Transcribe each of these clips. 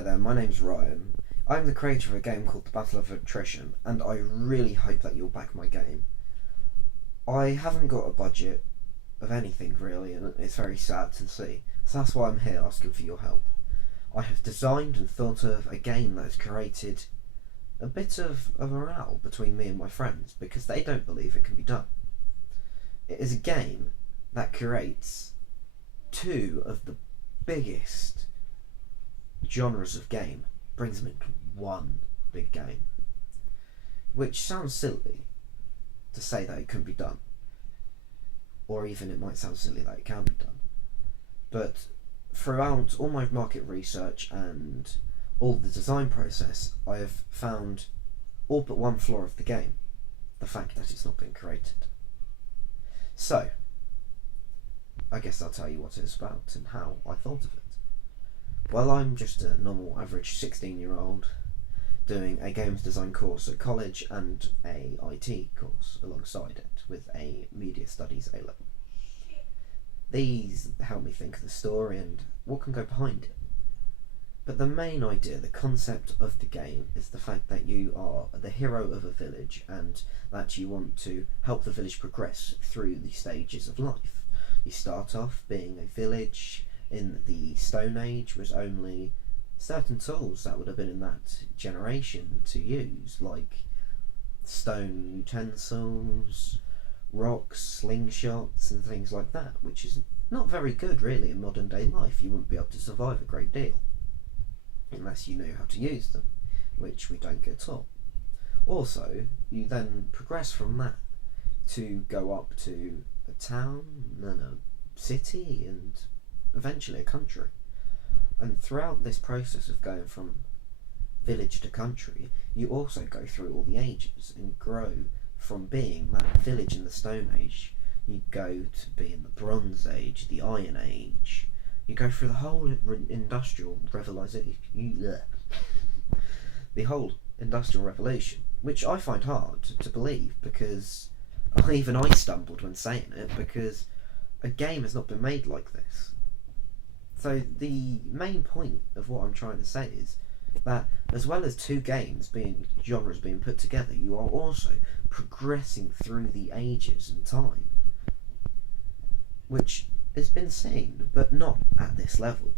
Hello there, my name's Ryan. I'm the creator of a game called The Battle of Attrition, and I really hope that you'll back my game. I haven't got a budget of anything really, and it's very sad to see, so that's why I'm here asking for your help. I have designed and thought of a game that has created a bit of a row between me and my friends because they don't believe it can be done. It is a game that creates two of the biggest genres of game, brings them into one big game, which sounds silly to say that it couldn't be done, or even it might sound silly that it can be done. But throughout all my market research and all the design process, I have found all but one flaw of the game: the fact that it's not been created. So, I guess I'll tell you what it's about and how I thought of it. Well, I'm just a normal, average 16-year-old doing a games design course at college and a IT course alongside it with a media studies A-level. These help me think of the story and what can go behind it. But the main idea, the concept of the game, is the fact that you are the hero of a village and that you want to help the village progress through the stages of life. You start off being a village in the Stone Age with only certain tools that would have been in that generation to use, like stone utensils, rocks, slingshots and things like that, which is not very good really in modern day life. You wouldn't be able to survive a great deal unless you knew how to use them, which we don't get taught. Also, you then progress from that to go up to a town, then a city, and eventually a country. And throughout this process of going from village to country, you also go through all the ages and grow from being that village in the Stone Age. You go to be in the Bronze Age, the Iron Age. You go through the whole industrial revolution, the whole industrial revolution, which I find hard to believe because even I stumbled when saying it, because a game has not been made like this. So the main point of what I'm trying to say is that as well as two genres being put together, you are also progressing through the ages and time, which has been seen, but not at this level.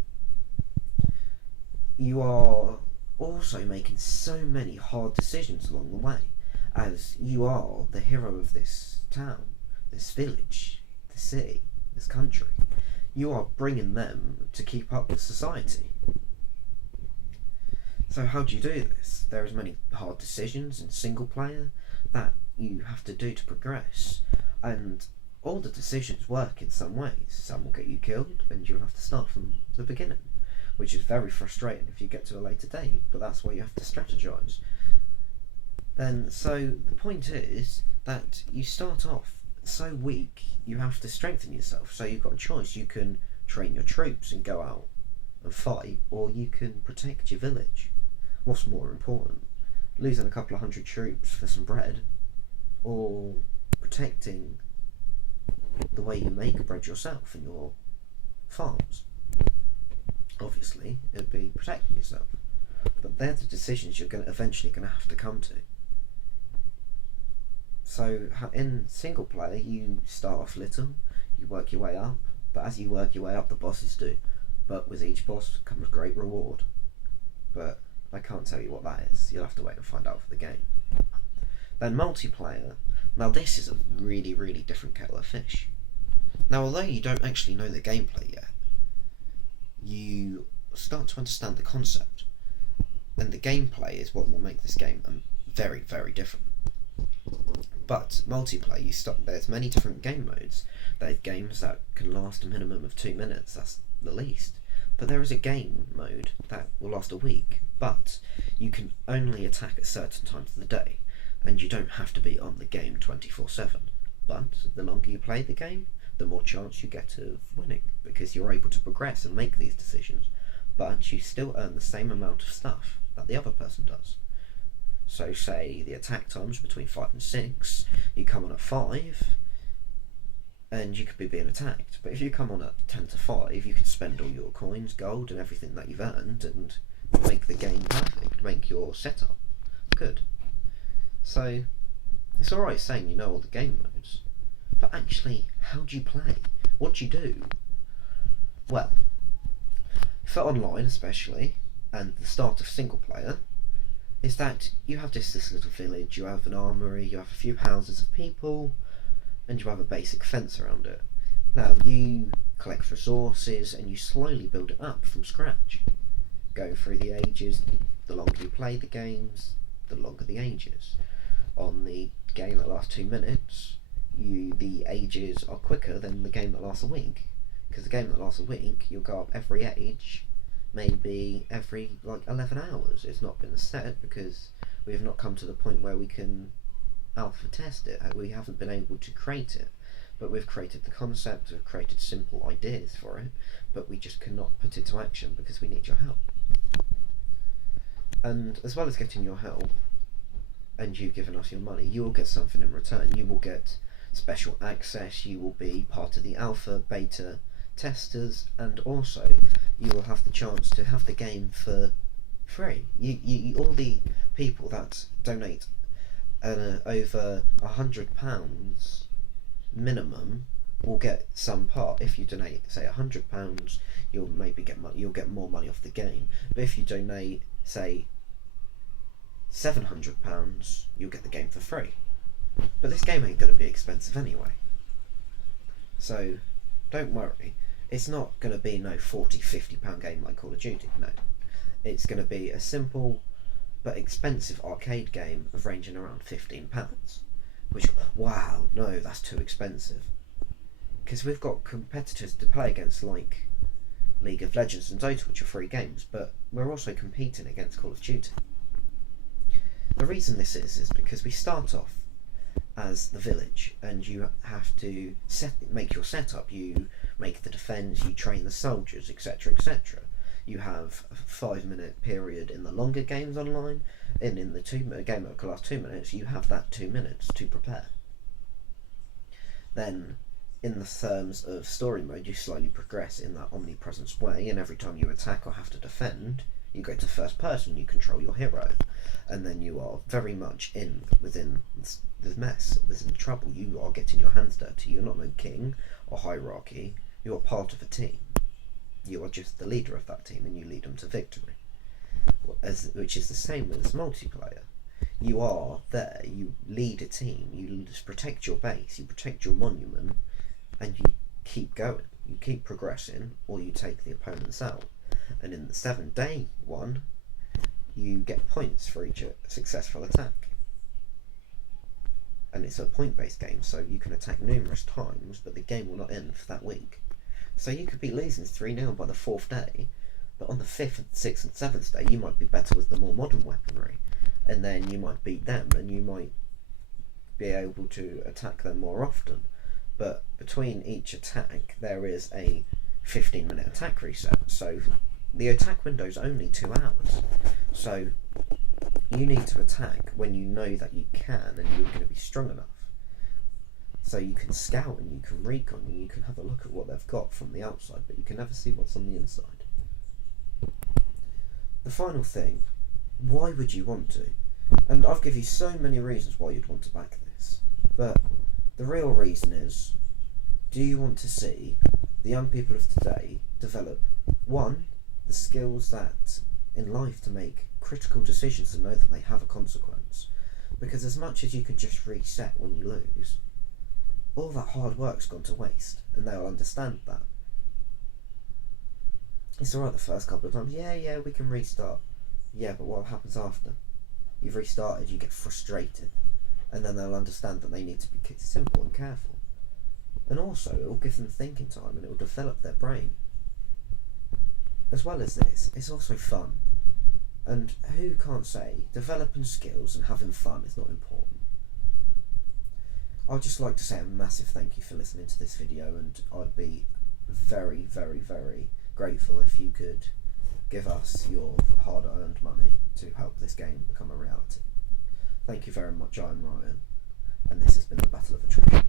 You are also making so many hard decisions along the way, as you are the hero of this town, this village, this city, this country. You are bringing them to keep up with society. So how do you do this? There is many hard decisions in single player that you have to do to progress, and all the decisions work in some ways. Some will get you killed and you'll have to start from the beginning, which is very frustrating if you get to a later date, but that's why you have to strategize. So the point is that you start off so weak, you have to strengthen yourself. So you've got a choice: you can train your troops and go out and fight, or you can protect your village. What's more important, losing a couple of hundred troops for some bread, or protecting the way you make bread yourself in your farms? Obviously it'd be protecting yourself, but they're the decisions you're eventually going to have to come to. So in single player, you start off little, you work your way up, but as you work your way up, the bosses do. But with each boss comes great reward. But I can't tell you what that is. You'll have to wait and find out for the game. Then multiplayer. Now this is a really, really different kettle of fish. Now although you don't actually know the gameplay yet, you start to understand the concept. And the gameplay is what will make this game very, very different. But multiplayer, there's many different game modes. There's games that can last a minimum of 2 minutes, that's the least. But there is a game mode that will last a week, but you can only attack at certain times of the day, and you don't have to be on the game 24/7. But the longer you play the game, the more chance you get of winning, because you're able to progress and make these decisions, but you still earn the same amount of stuff that the other person does. So say the attack time's between 5 and 6, you come on at 5, and you could be being attacked. But if you come on at 10 to 5, you can spend all your coins, gold, and everything that you've earned, and make the game perfect, make your setup good. So it's alright saying you know all the game modes, but actually, how do you play? What do you do? Well, for online especially, and the start of single player, is that you have this little village, you have an armory, you have a few houses of people, and you have a basic fence around it. Now, you collect resources and you slowly build it up from scratch. Going through the ages, the longer you play the games, the longer the ages. On the game that lasts 2 minutes, the ages are quicker than the game that lasts a week. Because the game that lasts a week, you'll go up every age, maybe every 11 hours. It's not been set because we have not come to the point where we can alpha test it. We haven't been able to create it, but we've created the concept, we've created simple ideas for it, but we just cannot put it to action because we need your help. And as well as getting your help and you giving us your money, you will get something in return. You will get special access, you will be part of the alpha, beta testers, and also you will have the chance to have the game for free. You all the people that donate over £100 minimum will get some part. If you donate, say £100, you'll maybe get more money off the game. But if you donate, say £700, you'll get the game for free. But this game ain't going to be expensive anyway, so don't worry. It's not going to be no £40-50 game like Call of Duty. No, it's going to be a simple but expensive arcade game of ranging around £15. Which, wow, no, that's too expensive. Because we've got competitors to play against like League of Legends and Dota, which are free games, but we're also competing against Call of Duty. The reason this is because we start off as the village, and you have to make your setup. You make the defence, you train the soldiers, etc., etc. You have a 5-minute period in the longer games online, and in the game that can last 2 minutes, you have that 2 minutes to prepare. Then, in the terms of story mode, you slowly progress in that omnipresence way, and every time you attack or have to defend, you go to first person, you control your hero, and then you are very much within the mess, within trouble. You are getting your hands dirty. You're not no king or hierarchy. You are part of a team. You are just the leader of that team, and you lead them to victory. Which is the same with multiplayer. You are there. You lead a team. You just protect your base. You protect your monument, and you keep going. You keep progressing, or you take the opponents out. And in the 7-day one, you get points for each successful attack. And it's a point-based game, so you can attack numerous times, but the game will not end for that week. So you could be losing 3-0 by the 4th day, but on the 5th, 6th and 7th day, you might be better with the more modern weaponry. And then you might beat them, and you might be able to attack them more often. But between each attack, there is a 15-minute attack reset, so the attack window is only 2 hours. So you need to attack when you know that you can and you're going to be strong enough. So you can scout and you can recon and you can have a look at what they've got from the outside, but you can never see what's on the inside. The final thing, why would you want to? And I've given you so many reasons why you'd want to back this, but the real reason is, do you want to see the young people of today develop, one, the skills that in life to make critical decisions and know that they have a consequence? Because as much as you can just reset when you lose, all that hard work's gone to waste, and they'll understand that. It's alright the first couple of times, yeah, we can restart. Yeah, but what happens after? You've restarted, you get frustrated, and then they'll understand that they need to be simple and careful. And also, it will give them thinking time and it will develop their brain. As well as this, it's also fun. And who can't say developing skills and having fun is not important? I'd just like to say a massive thank you for listening to this video, and I'd be very, very, very grateful if you could give us your hard-earned money to help this game become a reality. Thank you very much. I'm Ryan, and this has been the Battle of Attrition.